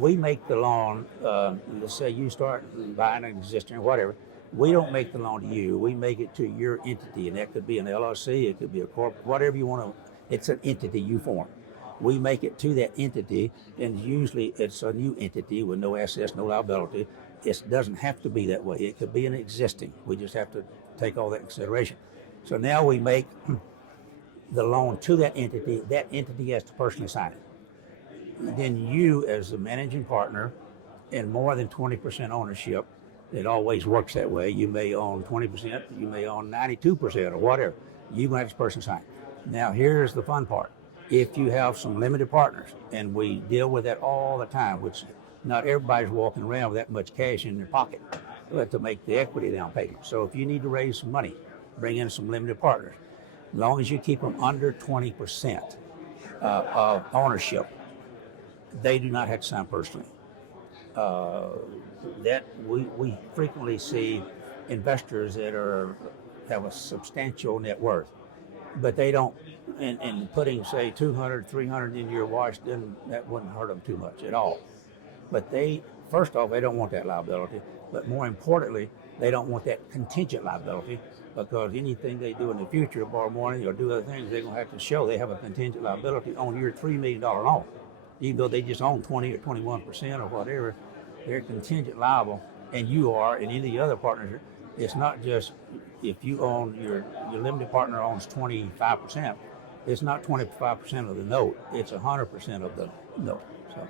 we make the loan, let's say you start buying an existing or whatever, we don't make the loan to you, we make it to your entity, and that could be an LLC, it could be a corporate, whatever you want to, it's an entity you form. We make it to that entity, and usually it's a new entity with no assets, no liability. It doesn't have to be that way. It could be an existing. We just have to take all that in consideration. So now we make the loan to that entity. That entity has to personally sign it. Then you, as the managing partner, and more than 20% ownership, it always works that way. You may own 20%, you may own 92% or whatever. You have this person sign. Now here's the fun part. If you have some limited partners, and we deal with that all the time, which not everybody's walking around with that much cash in their pocket to make the equity down payment. So if you need to raise some money, bring in some limited partners. As long as you keep them under 20% of ownership, they do not have to sign personally. That we frequently see investors that have a substantial net worth, but they don't, and putting say 200, 300 in your wash, then that wouldn't hurt them too much at all. But first off, they don't want that liability, but more importantly, they don't want that contingent liability, because anything they do in the future, borrow money or do other things, they're going to have to show they have a contingent liability on your $3 million loan. Even though they just own 20 or 21% or whatever, they're contingent liable, and you are, and any other partners. It's not just if you own your limited partner owns 25%, it's not 25% of the note, it's 100% of the note. So